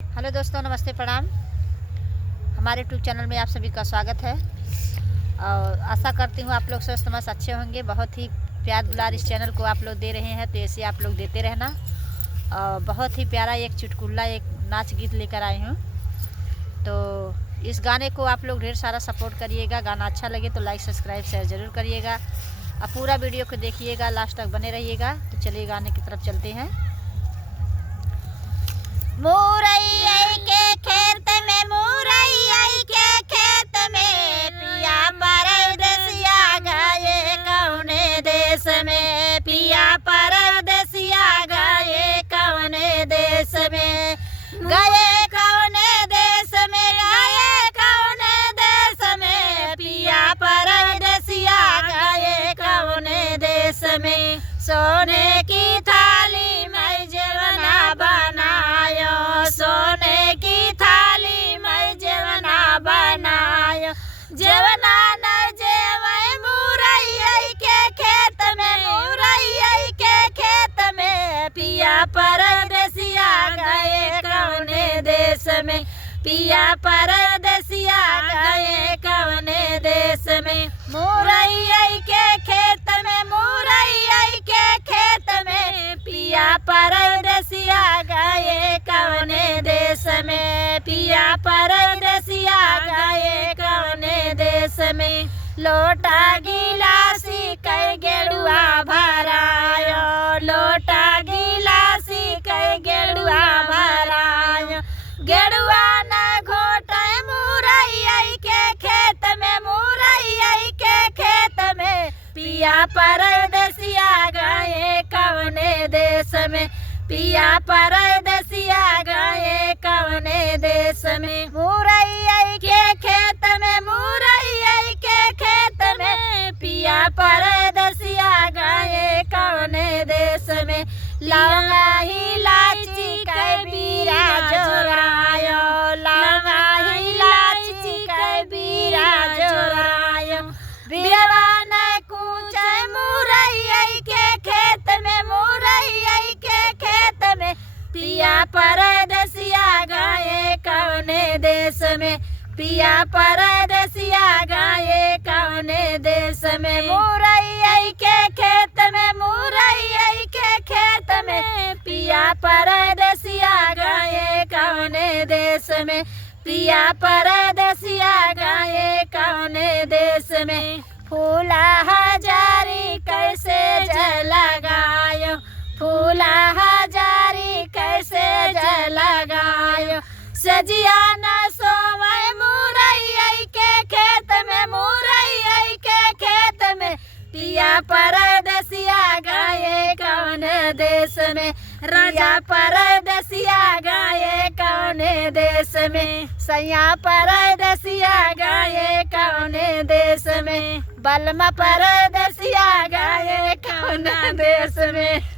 Hello दोस्तों, नमस्ते, प्रणाम। हमारे यूट्यूब चैनल में आप सभी का स्वागत है और आशा करती हूँ आप लोग स्वस्थ मस्त अच्छे होंगे। बहुत ही प्यार दुलार इस चैनल को आप लोग दे रहे हैं, तो ऐसे आप लोग देते रहना। और बहुत ही प्यारा एक चुटकुला, एक नाच गीत लेकर आई हूँ, तो इस गाने को आप लोग ढेर सारा सपोर्ट करिएगा। गाना अच्छा लगे तो लाइक सब्सक्राइब शेयर ज़रूर करिएगा और पूरा वीडियो को देखिएगा, लास्ट तक बने रहिएगा। तो चलिए गाने की तरफ चलते हैं। मुरैया के खेत में, मुरैया के खेत में, पिया परदेसिया गए कौने देश में, पिया परदेसिया गए कौने देश में, गए कौने देश में, गए कौने देश में, पिया परदेसिया गए कौने देश में। सोने की थाली में जेवना बनायो, सोने की थाली में जेवना बनायो, जेवना न जेवै मुरैया के खेत में, मुरैया के खेत में, पिया परदेसिया गए कौने देश में, पिया परदेसिया गए कौने देश में। मुरैया के खेत में, मुरैया के खेत में, पिया परदेसिया गए कौने देश में, पिया परदेसिया गए कौने देश में। लोटा गिलासी कई गेड़ुआ भरायो, लोटा गिलासी कई गेड़ुआ भरायो, गेड़ुआ न घोटे मुरैया के खेत में, मुरैया के खेत में, पिया परदेसिया गए कौने देश में, पिया परदेसिया गए कौने देश में। मुरैया के खेत में, मुरैया के खेत में, पिया परदेसिया गए कौने देश में। लौंगा इलायची के बीरा जोरायो, लौंगा इलायची के बीरा जोरायो, बीरवा न कूचे मुरैया के खेत में, मुरैया के खेत में, पिया परदेसिया गए कौने देश में, पिया परदेसिया गए कौने देश में। मुरैया के खेत में, मुरैया के खेत में, पिया परदेसिया गए कौने देश में, पिया परदेसिया गए कौने देश में। फूला हजारी कैसे जलगायो, फूला हजारी कैसे जलगायो, सजिया न सोवै मुरैया के खेत में, मुरैया के खेत में, पिया परदेसिया गए कौने देश में, राजा परदेसिया गए कौने देश में, सैया परदेसिया गए कौने देश में, बलमा परदेसिया गए कौने देश में।